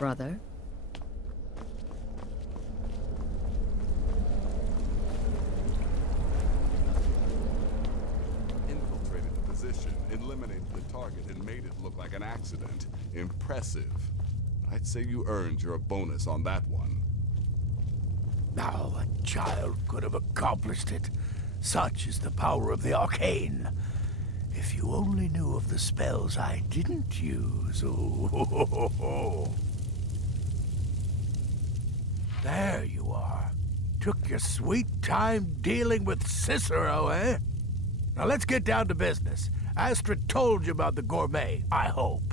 Brother? Infiltrated the position, eliminated the target, and made it look like an accident. Impressive. I'd say you earned your bonus on that one. Now, a child could have accomplished it. Such is the power of the arcane. If you only knew of the spells I didn't use. Ooh. There you are. Took your sweet time dealing with Cicero, eh? Now let's get down to business. Astrid told you about the Gourmet, I hope.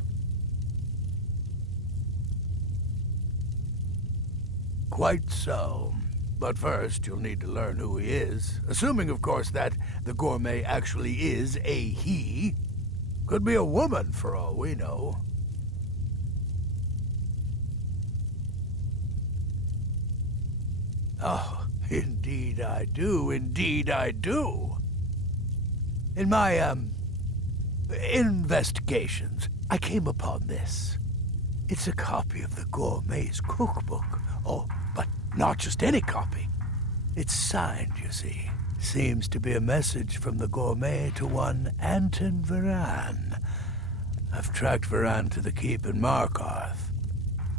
Quite so. But first, you'll need to learn who he is. Assuming, of course, that the Gourmet actually is a he. Could be a woman, for all we know. Oh, indeed I do. Indeed I do. In my, investigations, I came upon this. It's a copy of the Gourmet's cookbook. Oh, but not just any copy. It's signed, you see. Seems to be a message from the Gourmet to one Anton Virane. I've tracked Virane to the keep in Markarth.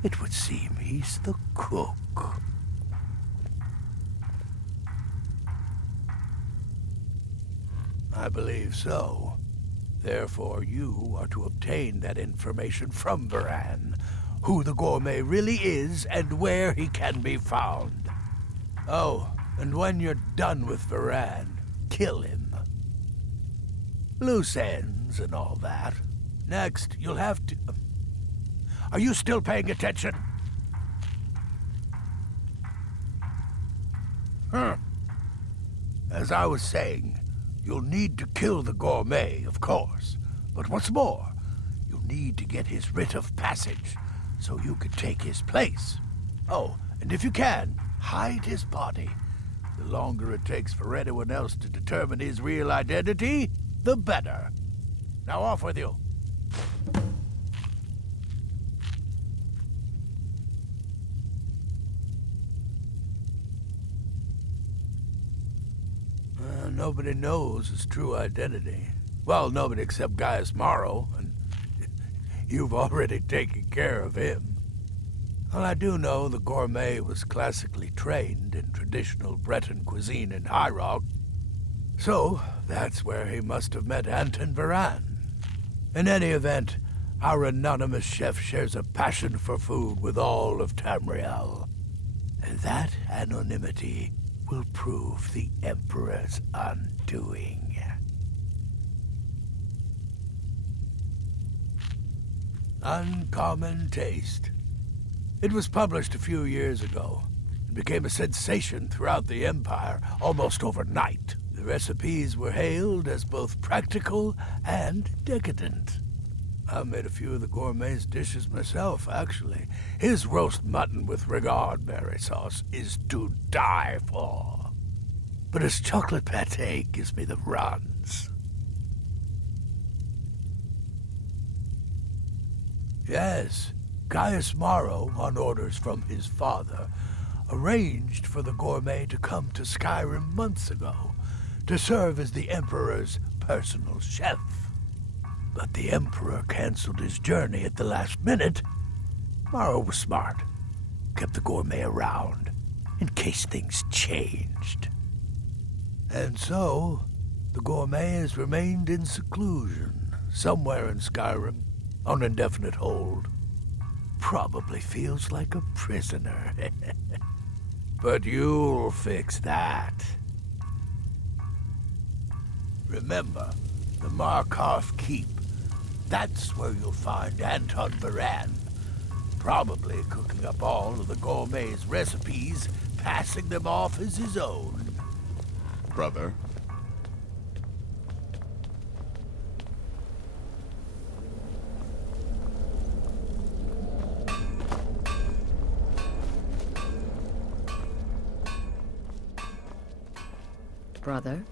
It would seem he's the cook. I believe so. Therefore, you are to obtain that information from Virane, who the Gourmet really is and where he can be found. Oh, and when you're done with Virane, kill him. Loose ends and all that. Next, you'll have to... Are you still paying attention? As I was saying, you'll need to kill the Gourmet, of course. But what's more, you'll need to get his Writ of Passage, so you can take his place. Oh, and if you can, hide his body. The longer it takes for anyone else to determine his real identity, the better. Now off with you. Nobody knows his true identity. Well, nobody except Gaius Maro, and you've already taken care of him. Well, I do know the Gourmet was classically trained in traditional Breton cuisine in High Rock, so that's where he must have met Anton Virane. In any event, our anonymous chef shares a passion for food with all of Tamriel, and that anonymity will prove the Emperor's undoing. Uncommon Taste. It was published a few years ago and became a sensation throughout the Empire almost overnight. The recipes were hailed as both practical and decadent. I've made a few of the Gourmet's dishes myself, actually. His roast mutton with regard berry sauce is to die for. But his chocolate pate gives me the runs. Yes, Gaius Maro, on orders from his father, arranged for the Gourmet to come to Skyrim months ago to serve as the Emperor's personal chef. But the Emperor canceled his journey at the last minute. Maro was smart. Kept the Gourmet around, in case things changed. And so, the Gourmet has remained in seclusion, somewhere in Skyrim, on indefinite hold. Probably feels like a prisoner. But you'll fix that. Remember, the Markarth Keep. That's where you'll find Anton Virane, probably cooking up all of the Gourmet's recipes, passing them off as his own. Brother? Brother?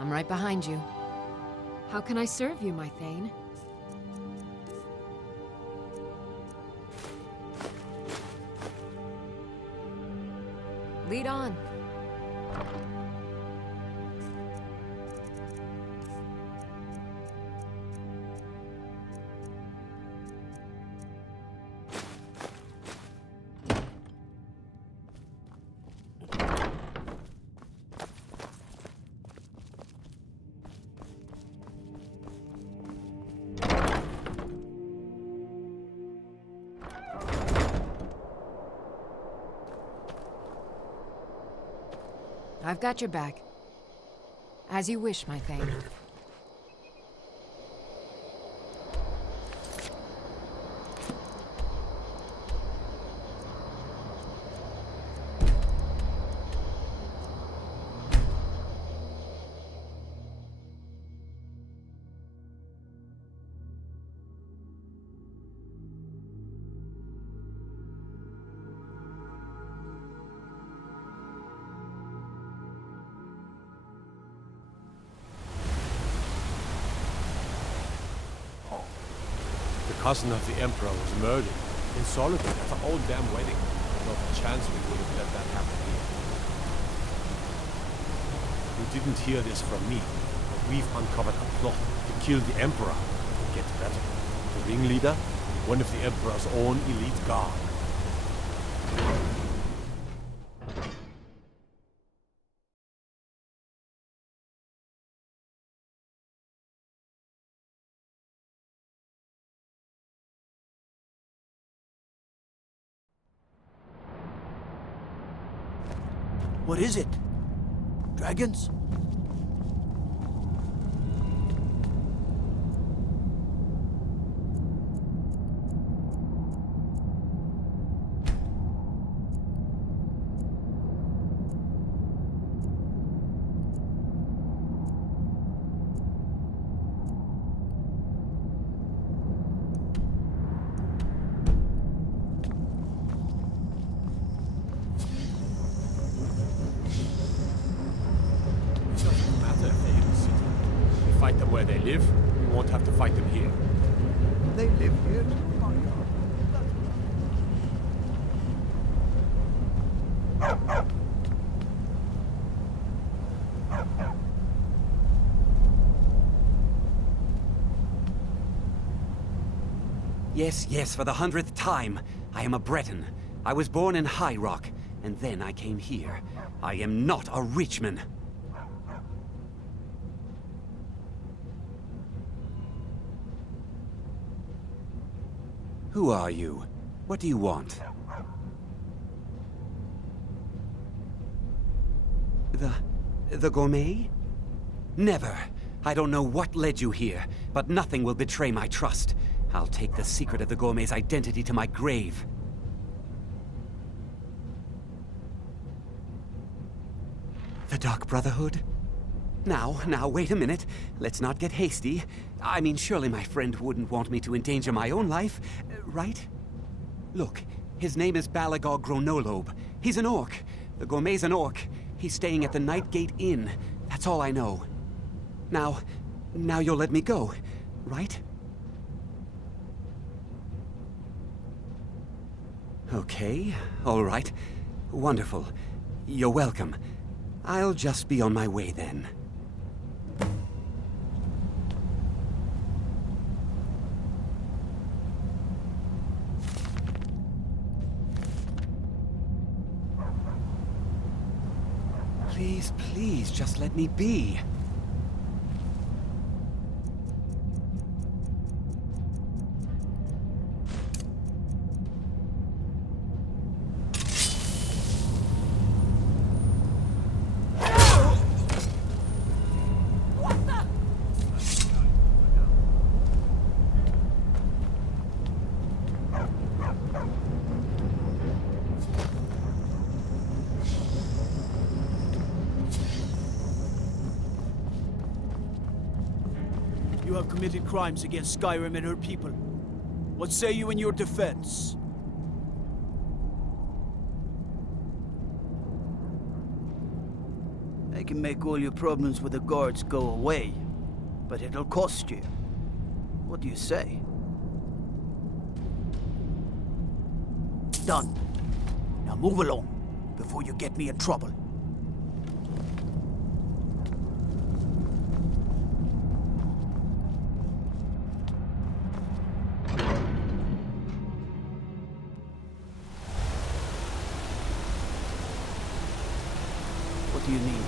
I'm right behind you. How can I serve you, my Thane? Lead on. I've got your back. As you wish, my Thane. The cousin of the Emperor was murdered in solitude at our own damn wedding. Not a chance we would have let that happen here. You didn't hear this from me, but we've uncovered a plot to kill the Emperor and get better. The ringleader, one of the Emperor's own elite guard. What is it? Dragons? Where they live, we won't have to fight them here. They live here too, Markarth. Yes, for the 100th time. I am a Breton. I was born in High Rock, and then I came here. I am not a Richman. Who are you? What do you want? The Gourmet? Never. I don't know what led you here, but nothing will betray my trust. I'll take the secret of the Gourmet's identity to my grave. The Dark Brotherhood? Now, wait a minute. Let's not get hasty. I mean, surely my friend wouldn't want me to endanger my own life, right? Look, his name is Balagog gro-Nolob. He's an orc. The Gourmet's an orc. He's staying at the Nightgate Inn. That's all I know. Now you'll let me go, right? Okay, all right. Wonderful. You're welcome. I'll just be on my way then. Please, just let me be. You have committed crimes against Skyrim and her people. What say you in your defense? I can make all your problems with the guards go away, but it'll cost you. What do you say? Done. Now move along, before you get me in trouble. What do you need?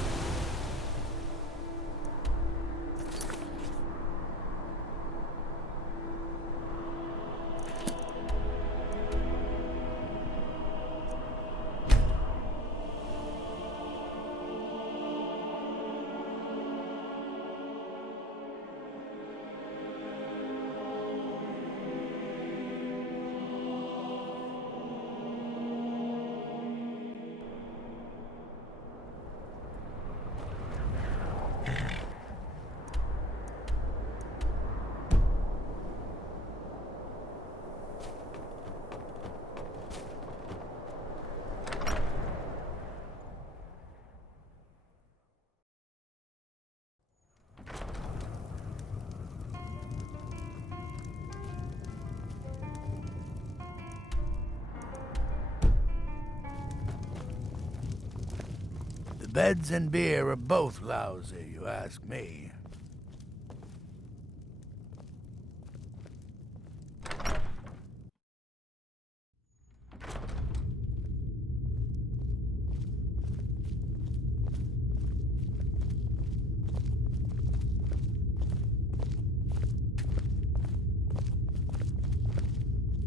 Beds and beer are both lousy, you ask me.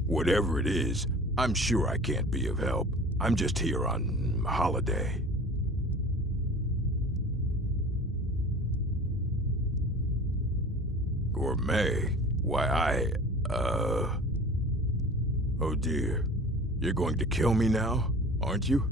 Whatever it is, I'm sure I can't be of help. I'm just here on holiday. Gourmet? Why, Oh dear. You're going to kill me now, aren't you?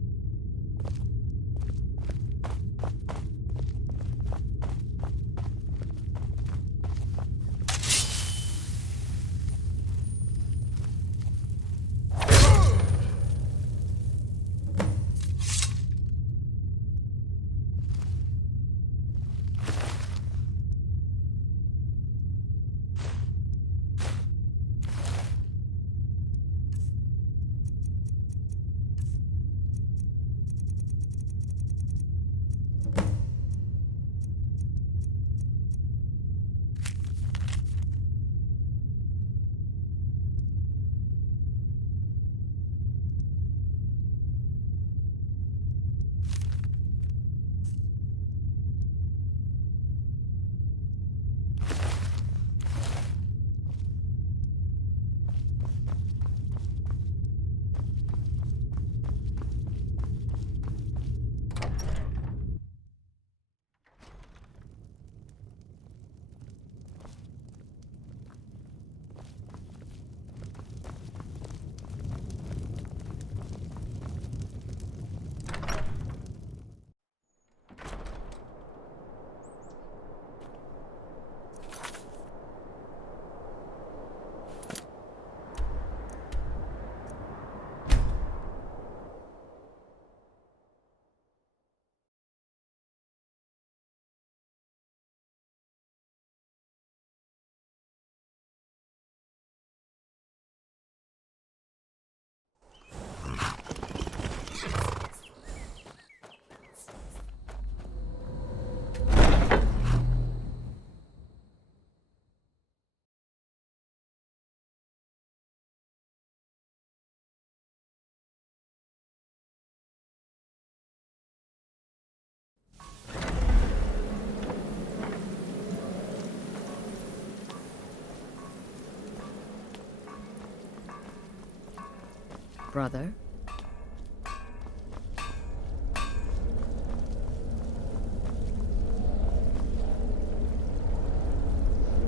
brother.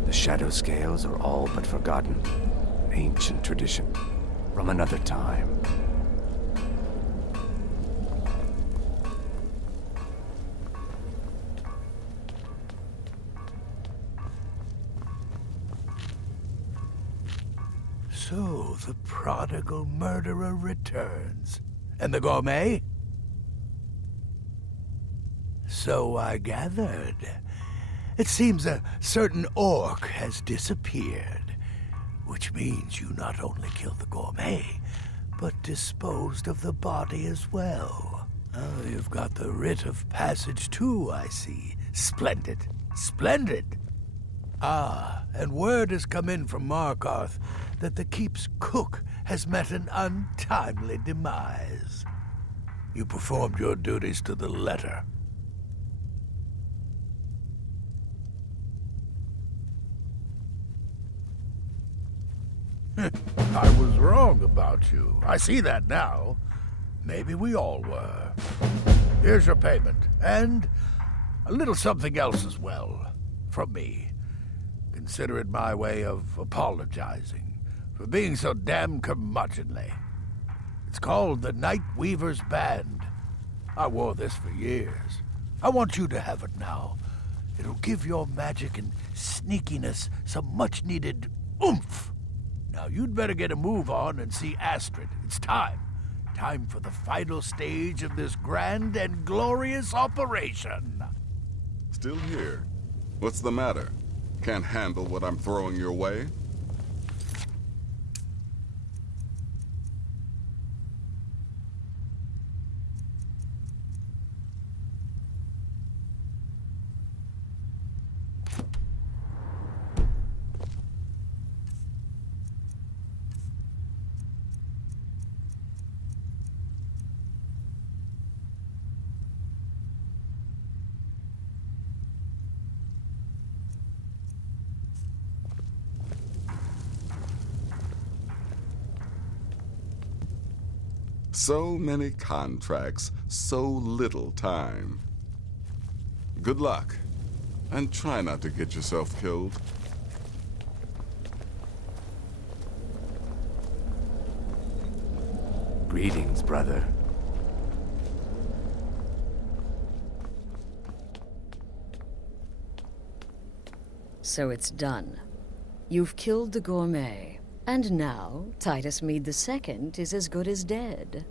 The shadow scales are all but forgotten. Ancient tradition from another time. So, the prodigal murderer returns. And the gourmet? So I gathered. It seems a certain orc has disappeared, which means you not only killed the gourmet, but disposed of the body as well. Oh, you've got the Writ of Passage too, I see. Splendid. Splendid! Ah, and word has come in from Markarth that the keep's cook has met an untimely demise. You performed your duties to the letter. I was wrong about you. I see that now. Maybe we all were. Here's your payment, and a little something else as well, from me. Consider it my way of apologizing for being so damn curmudgeonly. It's called the Night Weaver's Band. I wore this for years. I want you to have it now. It'll give your magic and sneakiness some much-needed oomph. Now you'd better get a move on and see Astrid. It's time. Time for the final stage of this grand and glorious operation. Still here? What's the matter? Can't handle what I'm throwing your way? So many contracts, so little time. Good luck, and try not to get yourself killed. Greetings, brother. So it's done. You've killed the gourmet. And now, Titus Mede II is as good as dead.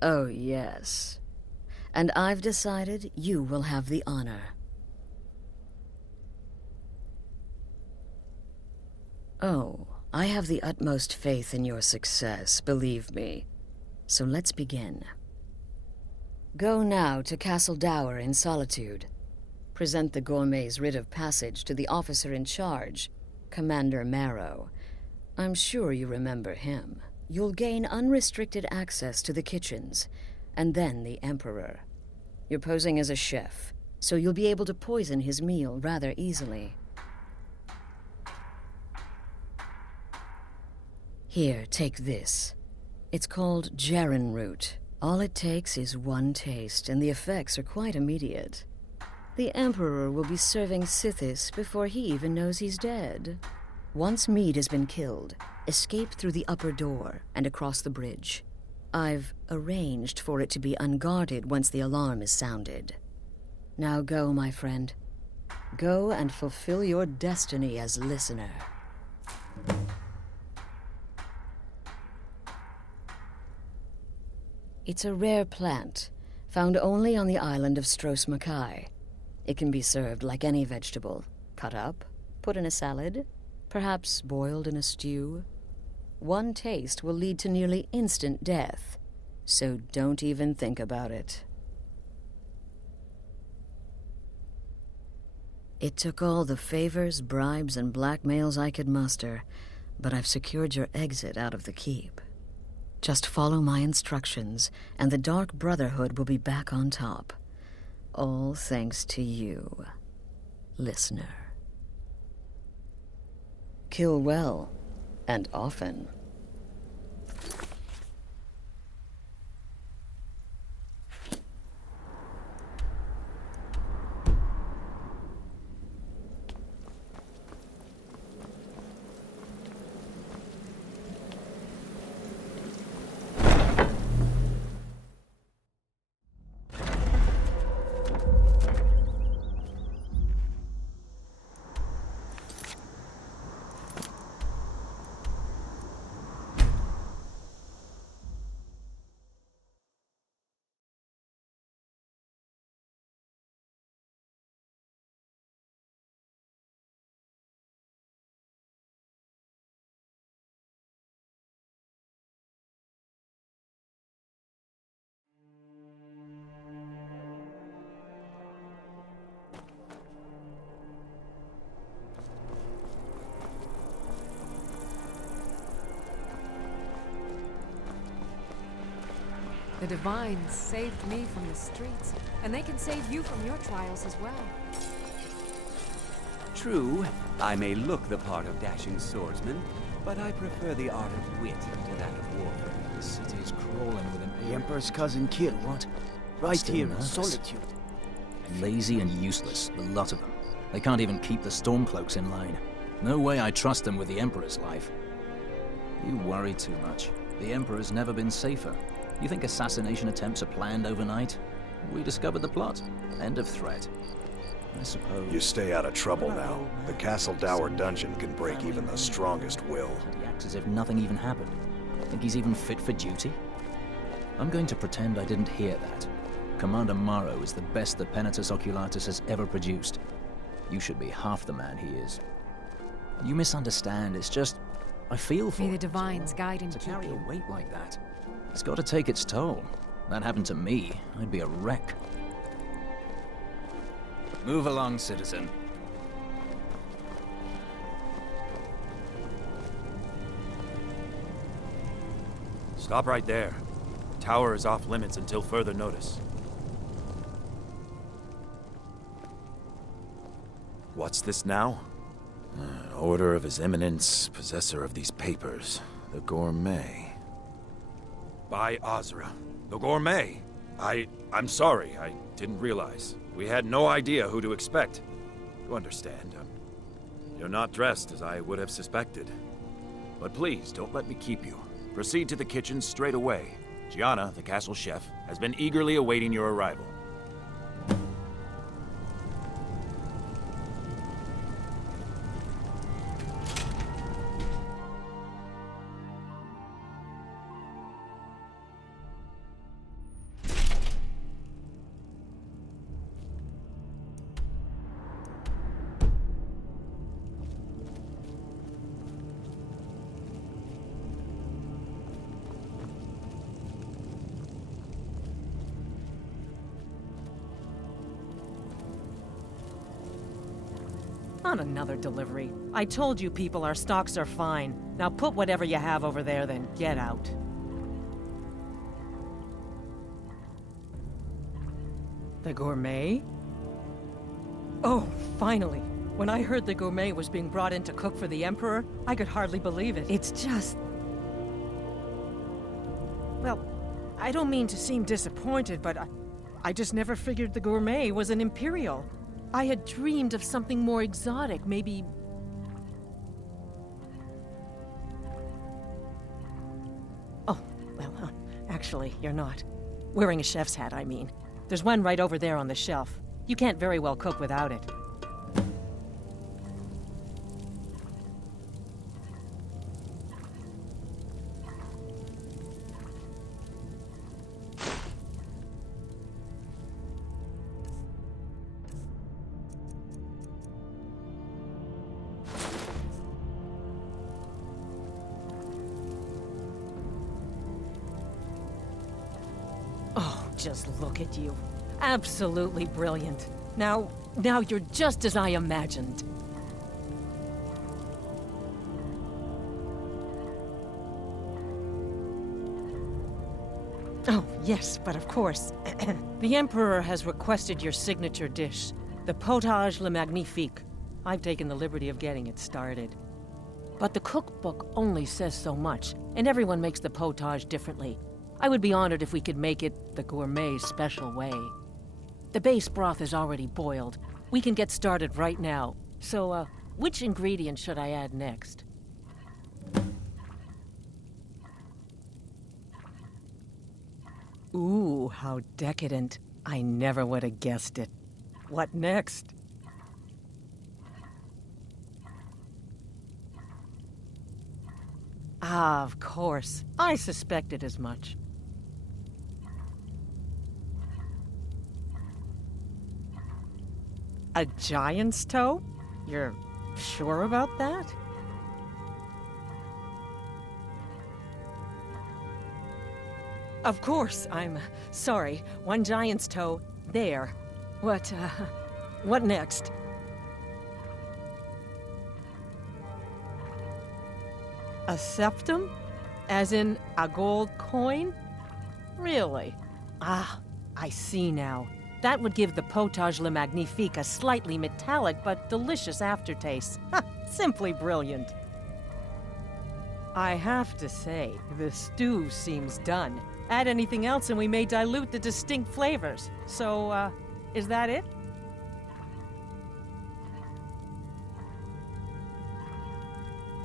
Oh, yes. And I've decided you will have the honor. Oh, I have the utmost faith in your success, believe me. So let's begin. Go now to Castle Dower in Solitude. Present the gourmet's Writ of Passage to the officer in charge, Commander Maro. I'm sure you remember him. You'll gain unrestricted access to the kitchens, and then the Emperor. You're posing as a chef, so you'll be able to poison his meal rather easily. Here, take this. It's called Gerrin root. All it takes is one taste, and the effects are quite immediate. The Emperor will be serving Sithis before he even knows he's dead. Once Mede has been killed, escape through the upper door and across the bridge. I've arranged for it to be unguarded once the alarm is sounded. Now go, my friend. Go and fulfill your destiny as listener. It's a rare plant, found only on the island of Stros Makai. It can be served like any vegetable, cut up, put in a salad, perhaps boiled in a stew. One taste will lead to nearly instant death, so don't even think about it. It took all the favors, bribes, and blackmails I could muster, but I've secured your exit out of the keep. Just follow my instructions, and the Dark Brotherhood will be back on top. All thanks to you, listener. Kill well, and often. The Divines saved me from the streets, and they can save you from your trials as well. True, I may look the part of dashing swordsman, but I prefer the art of wit to that of warfare. The city is crawling with an The Emperor's cousin killed. What? Right Still here in nervous. Solitude. Lazy and useless, the lot of them. They can't even keep the Stormcloaks in line. No way I trust them with the Emperor's life. You worry too much. The Emperor's never been safer. You think assassination attempts are planned overnight? We discovered the plot. End of threat. I suppose... You stay out of trouble now. The Castle Dower dungeon can break even the strongest will. He acts as if nothing even happened. Think he's even fit for duty? I'm going to pretend I didn't hear that. Commander Maro is the best the Penitus Oculatus has ever produced. You should be half the man he is. You misunderstand, it's just... I feel for May the it. Divines guide and To keep carry you. a weight like that, it's got to take its toll. That happened to me, I'd be a wreck. Move along, citizen. Stop right there. The tower is off limits until further notice. What's this now? Order of His Eminence, possessor of these papers, the Gourmet. By Azra, the Gourmet. I'm sorry, I didn't realize. We had no idea who to expect. You understand, you're not dressed as I would have suspected. But please, don't let me keep you. Proceed to the kitchen straight away. Gianna, the castle chef, has been eagerly awaiting your arrival. On another delivery. I told you people our stocks are fine. Now put whatever you have over there, then get out. The Gourmet? Oh, finally. When I heard the Gourmet was being brought in to cook for the Emperor, I could hardly believe it. It's just... Well, I don't mean to seem disappointed, but I just never figured the Gourmet was an Imperial. I had dreamed of something more exotic, maybe... Oh, well, actually, you're not. Wearing a chef's hat, I mean. There's one right over there on the shelf. You can't very well cook without it. Just look at you. Absolutely brilliant. Now you're just as I imagined. Oh, yes, but of course. The Emperor has requested your signature dish, the Potage le Magnifique. I've taken the liberty of getting it started. But the cookbook only says so much, and everyone makes the potage differently. I would be honored if we could make it the gourmet special way. The base broth is already boiled. We can get started right now. So, which ingredient should I add next? Ooh, how decadent. I never would have guessed it. What next? Ah, of course. I suspected as much. A giant's toe? You're sure about that? Of course, I'm sorry. One giant's toe, there. What next? A septum? As in a gold coin? Really? Ah, I see now. That would give the potage le magnifique a slightly metallic but delicious aftertaste. Simply brilliant. I have to say, the stew seems done. Add anything else and we may dilute the distinct flavors. So, is that it?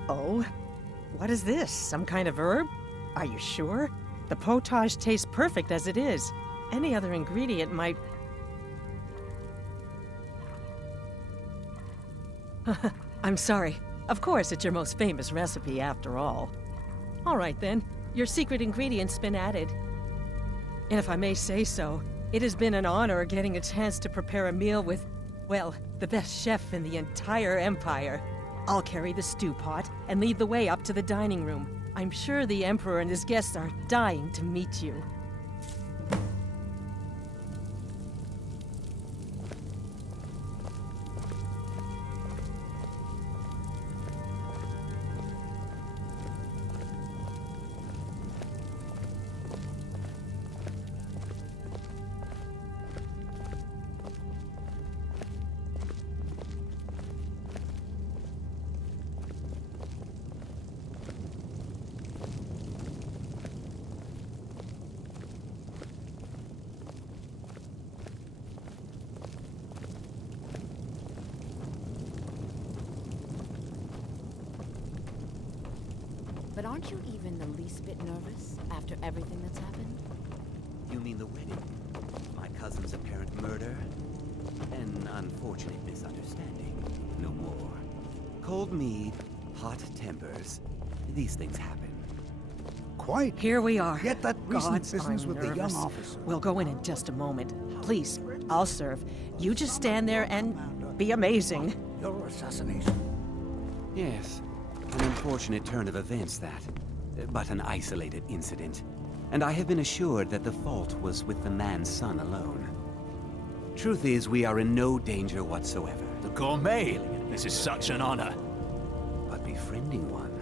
Oh? What is this? Some kind of herb? Are you sure? The potage tastes perfect as it is. Any other ingredient might... I'm sorry. Of course, it's your most famous recipe after all. All right then, your secret ingredient's been added. And if I may say so, it has been an honor getting a chance to prepare a meal with, well, the best chef in the entire Empire. I'll carry the stew pot and lead the way up to the dining room. I'm sure the Emperor and his guests are dying to meet you. But aren't you even the least bit nervous after everything that's happened? You mean the wedding? My cousin's apparent murder? An unfortunate misunderstanding. No more. Cold mead, hot tempers. These things happen. Quite. Here we are. Yet that recent Gods, business I'm with the young nervous. officer. We'll go in just a moment. Please, I'll serve. You just stand there and be amazing. Your assassination. Yes. An unfortunate turn of events, that. But an isolated incident. And I have been assured that the fault was with the man's son alone. Truth is, we are in no danger whatsoever. The Gourmet! This is such an honor. But befriending one,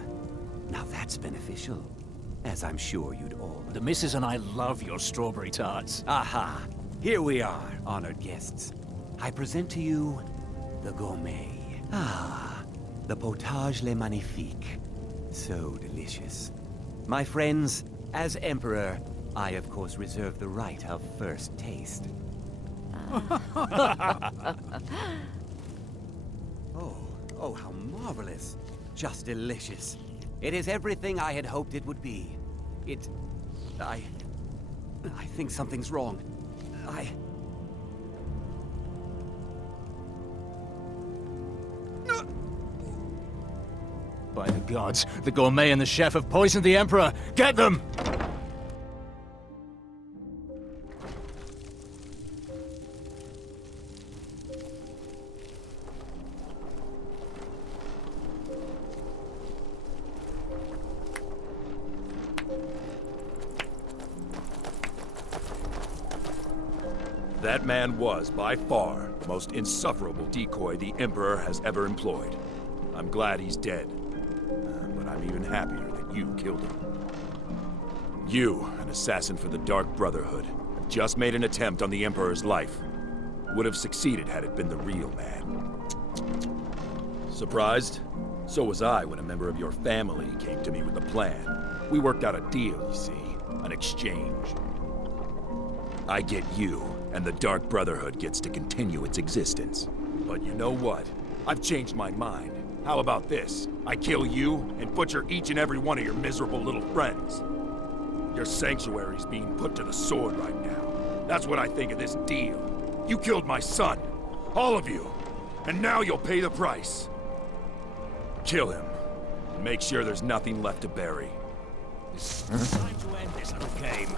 now that's beneficial. As I'm sure you'd all... The missus and I love your strawberry tarts. Aha! Here we are, honored guests. I present to you the Gourmet. Ah, the potage le magnifique. So delicious. My friends, as Emperor, I of course reserve the right of first taste. Oh, how marvelous. Just delicious. It is everything I had hoped it would be. I think something's wrong. By the gods, the Gourmet and the chef have poisoned the Emperor! Get them! That man was, by far, the most insufferable decoy the Emperor has ever employed. I'm glad he's dead. But I'm even happier that you killed him. You, an assassin for the Dark Brotherhood, have just made an attempt on the Emperor's life. Would have succeeded had it been the real man. Surprised? So was I when a member of your family came to me with a plan. We worked out a deal, you see. An exchange. I get you, and the Dark Brotherhood gets to continue its existence. But you know what? I've changed my mind. How about this? I kill you, and butcher each and every one of your miserable little friends. Your sanctuary's being put to the sword right now. That's what I think of this deal. You killed my son. All of you. And now you'll pay the price. Kill him. And make sure there's nothing left to bury. It's time to end this little game.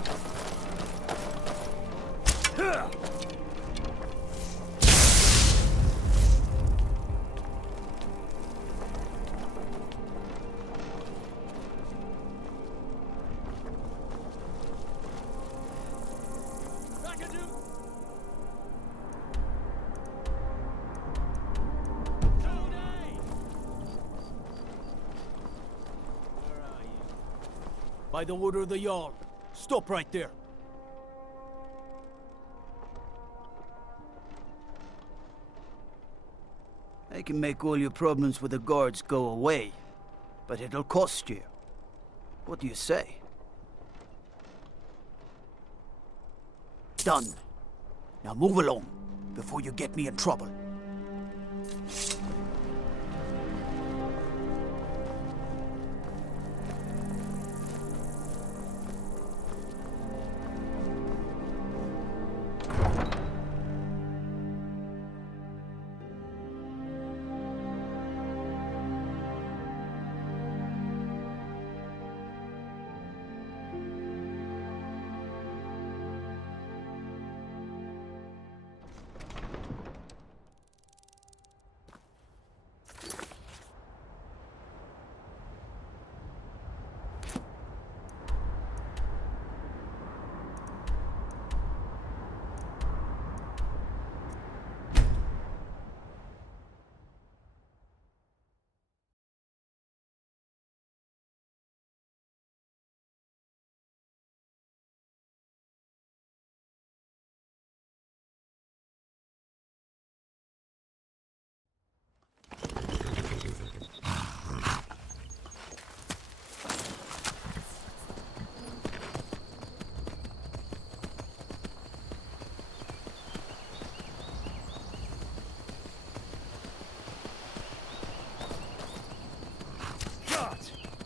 By the order of the Jarl. Stop right there. I can make all your problems with the guards go away, but it'll cost you. What do you say? Done. Now move along, before you get me in trouble.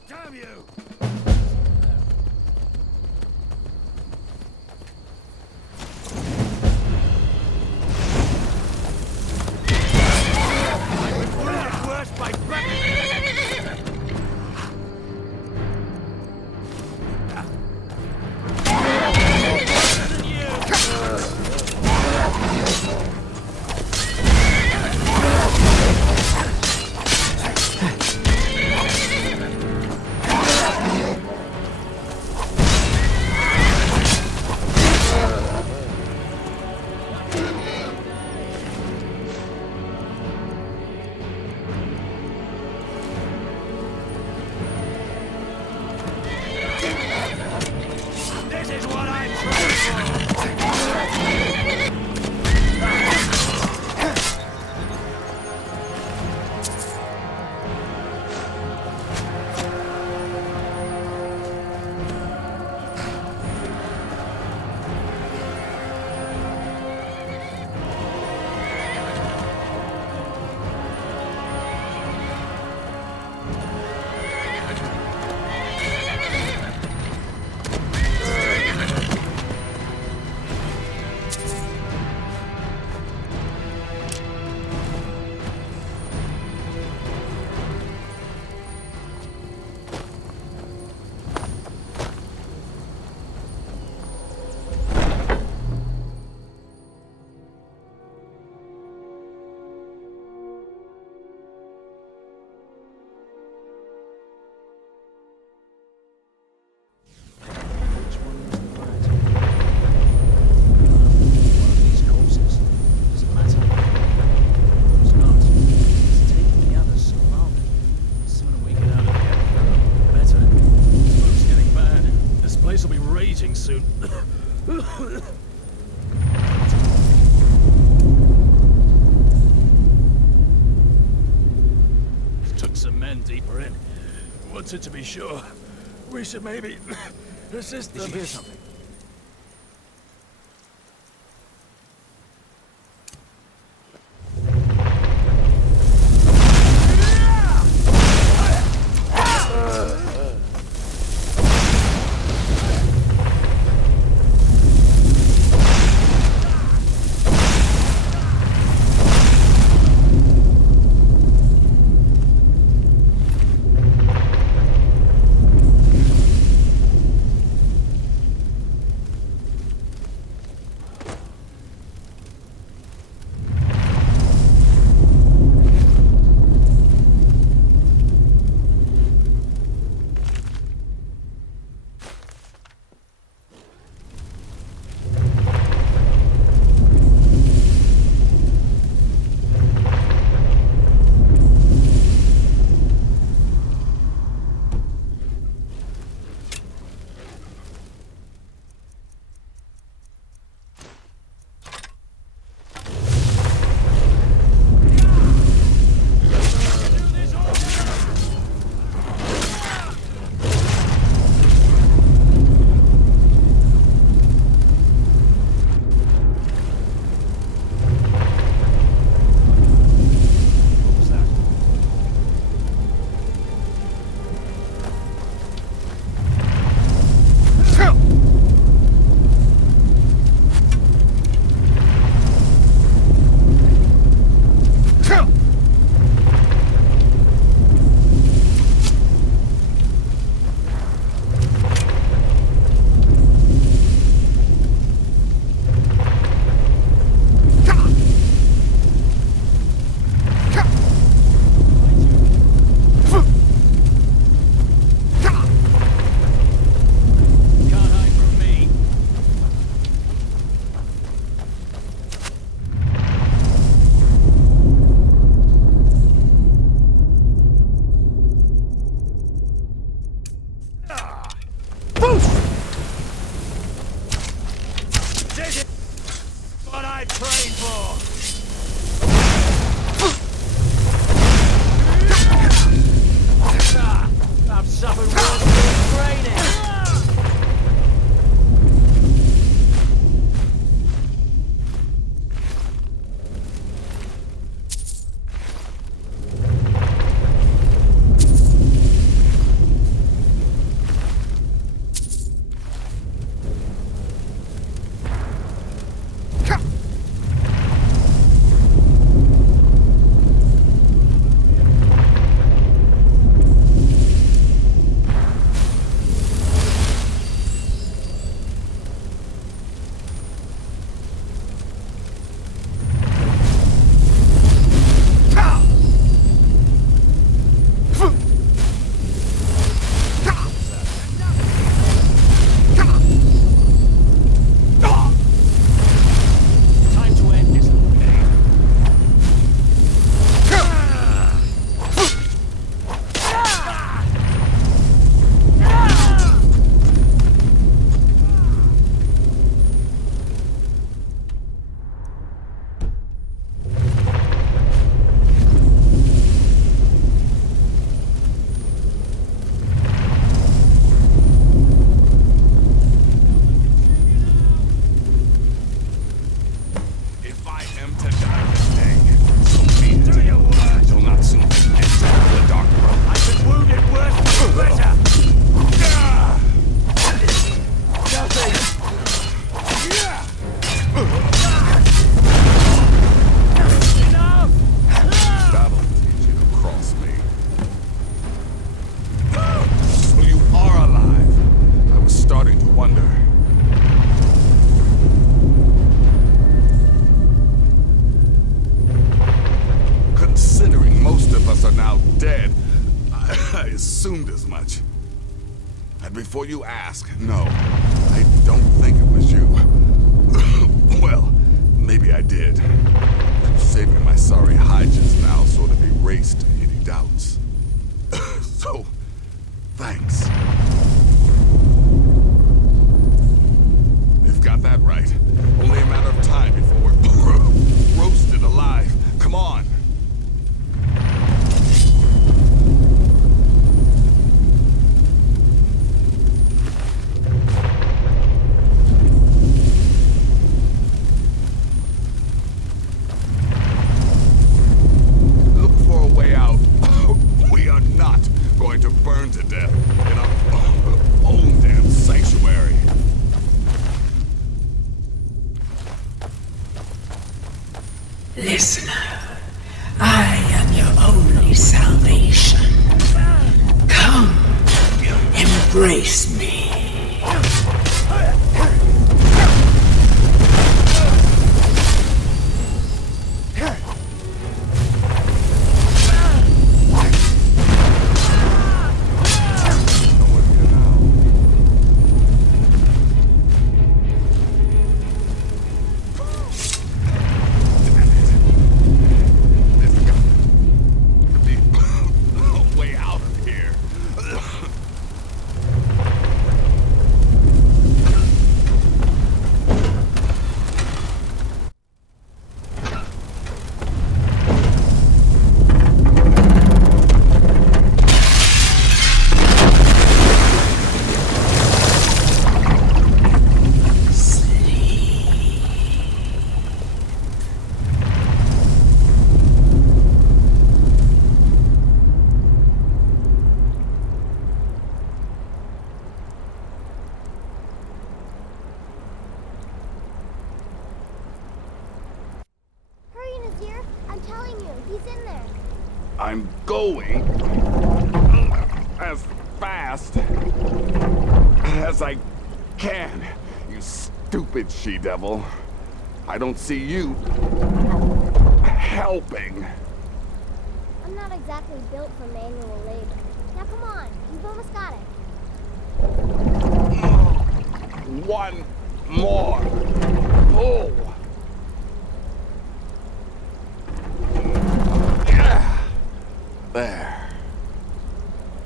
Damn you! Soon. Took some men Virane. Wanted to be sure. We should maybe assist them. Did you hear something? Before you ask, no, I don't think it was you. Well, maybe I did. Saving my sorry hide just now sort of erased any doubts. So, thanks. You've got that right. Only a matter of time before we're roasted alive. Come on. Listener, I am your only salvation. Come, embrace me. I'm going as fast as I can, you stupid she-devil. I don't see you helping. I'm not exactly built for manual labor. Now come on, you've almost got it. One more pull. There.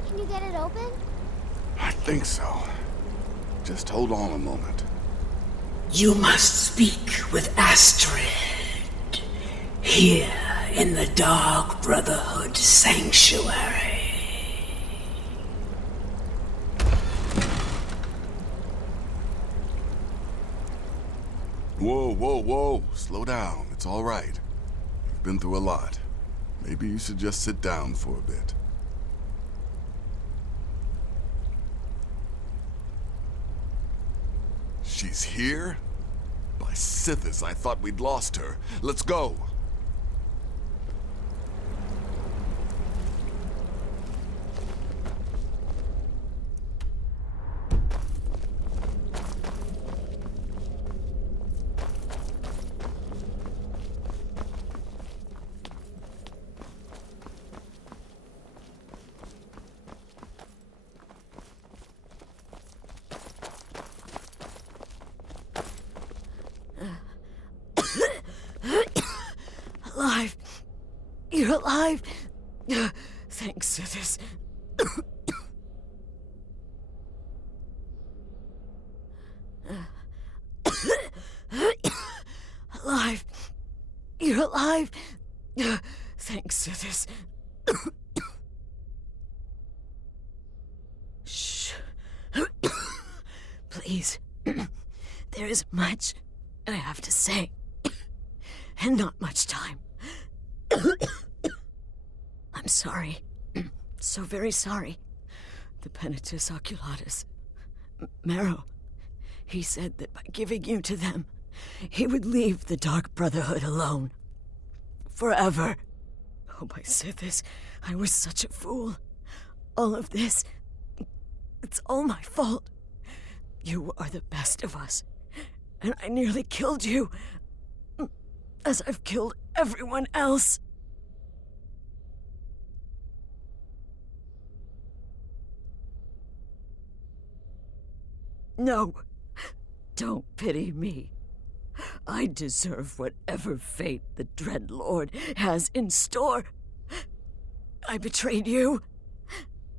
Can you get it open? I think so. Just hold on a moment. You must speak with Astrid. Here in the Dark Brotherhood Sanctuary. Whoa, whoa, whoa. Slow down. It's all right. You've been through a lot. Maybe you should just sit down for a bit. She's here? By Sithis, I thought we'd lost her. Let's go. Alive. You're alive. Thanks to this. Alive. You're alive. Thanks to this. Shh. Please. There is much I have to say. And not much time. I'm sorry. So very sorry. The Penitus Oculatus. Maro. He said that by giving you to them, he would leave the Dark Brotherhood alone. Forever. Oh, my Sithis, I was such a fool. All of this, it's all my fault. You are the best of us. And I nearly killed you. As I've killed everyone else. No, don't pity me. I deserve whatever fate the Dread Lord has in store. I betrayed you,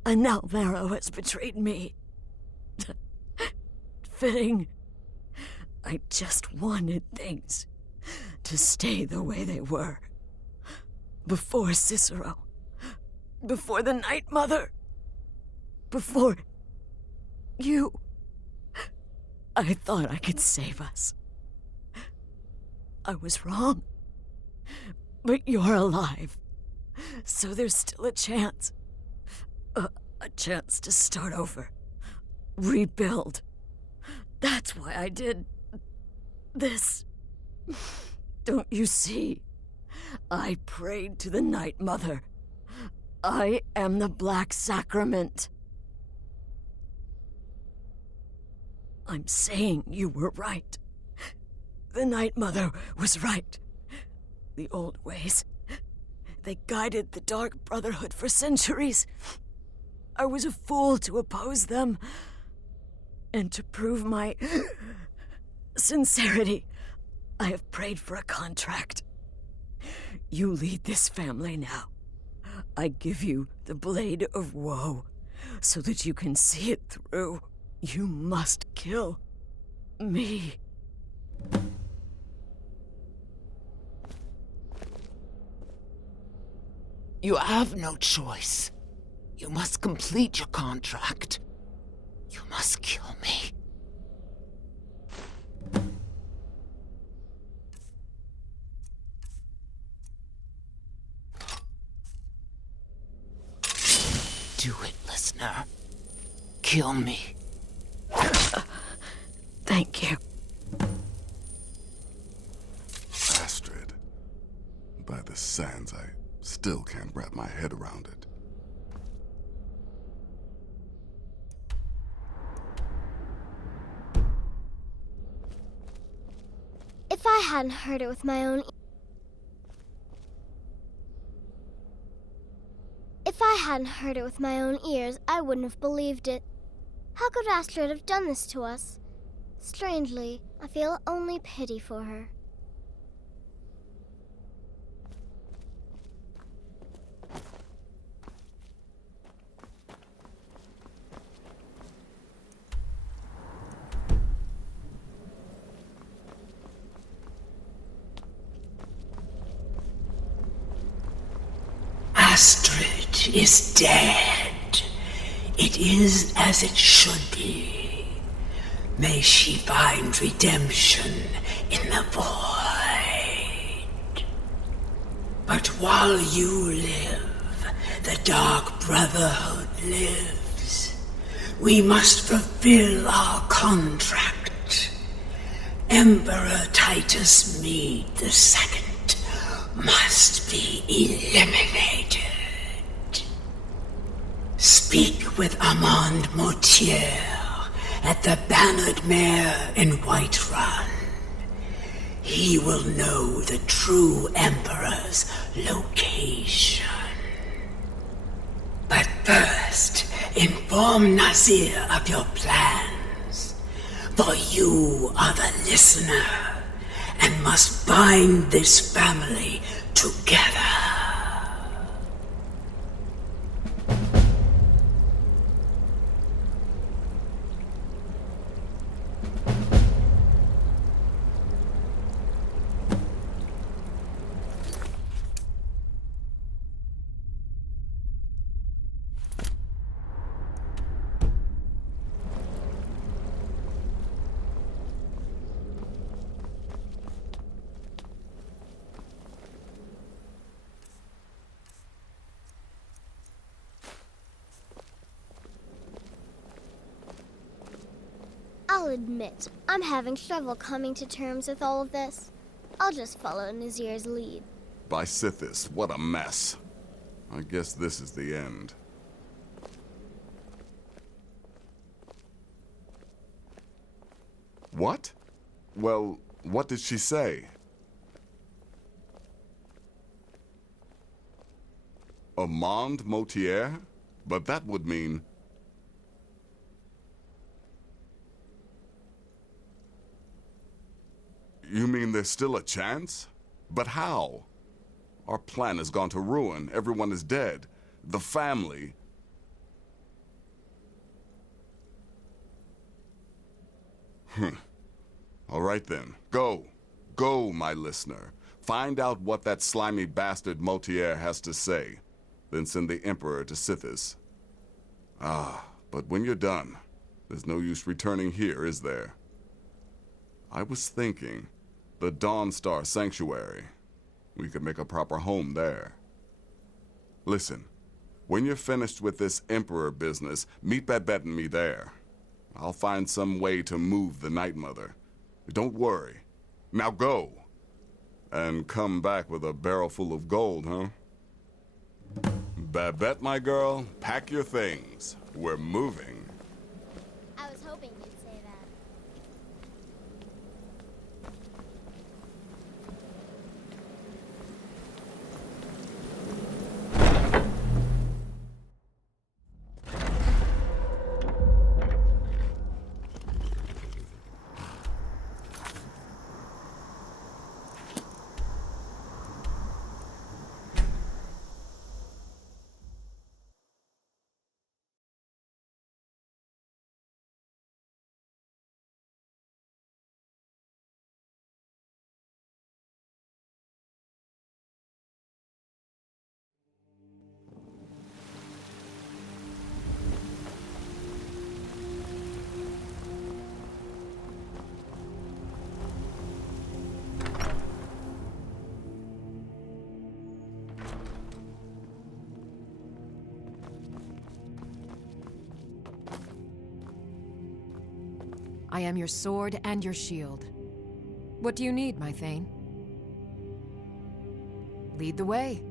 and now Maro has betrayed me. Fitting. I just wanted things to stay the way they were. Before Cicero. Before the Night Mother. Before you. I thought I could save us. I was wrong. But you're alive. So there's still a chance. A chance to start over. Rebuild. That's why I did this. Don't you see? I prayed to the Night Mother. I am the Black Sacrament. I'm saying you were right. The Night Mother was right. The old ways, they guided the Dark Brotherhood for centuries. I was a fool to oppose them. And to prove my sincerity, I have prayed for a contract. You lead this family now. I give you the Blade of Woe, so that you can see it through. You must kill me. You have no choice. You must complete your contract. You must kill me. Do it, listener. Kill me. Thank you. Astrid. By the sands, I still can't wrap my head around it. If I hadn't heard it with my own ears, I wouldn't have believed it. How could Astrid have done this to us? Strangely, I feel only pity for her. Astrid is dead. It is as it should be. May she find redemption in the void. But while you live, the Dark Brotherhood lives. We must fulfill our contract. Emperor Titus Mede II must be eliminated. Speak with Armand Mortier at the Bannered Mare in Whiterun. He will know the true Emperor's location. But first, inform Nazir of your plans, for you are the listener and must bind this family together. I'll admit, I'm having trouble coming to terms with all of this. I'll just follow Nazir's lead. By Sithis, what a mess. I guess this is the end. What? Well, what did she say? Armand Mortier? But that would mean... You mean there's still a chance? But how? Our plan has gone to ruin. Everyone is dead. The family... All right then. Go. Go, my listener. Find out what that slimy bastard Mortier has to say. Then send the Emperor to Sithis. But when you're done, there's no use returning here, is there? I was thinking... the Dawnstar Sanctuary. We could make a proper home there. Listen, when you're finished with this Emperor business, meet Babette and me there. I'll find some way to move the Night Mother. Don't worry. Now go. And come back with a barrel full of gold, huh? Babette, my girl, pack your things. We're moving. I was hoping you'd say that. I am your sword and your shield. What do you need, my Thane? Lead the way.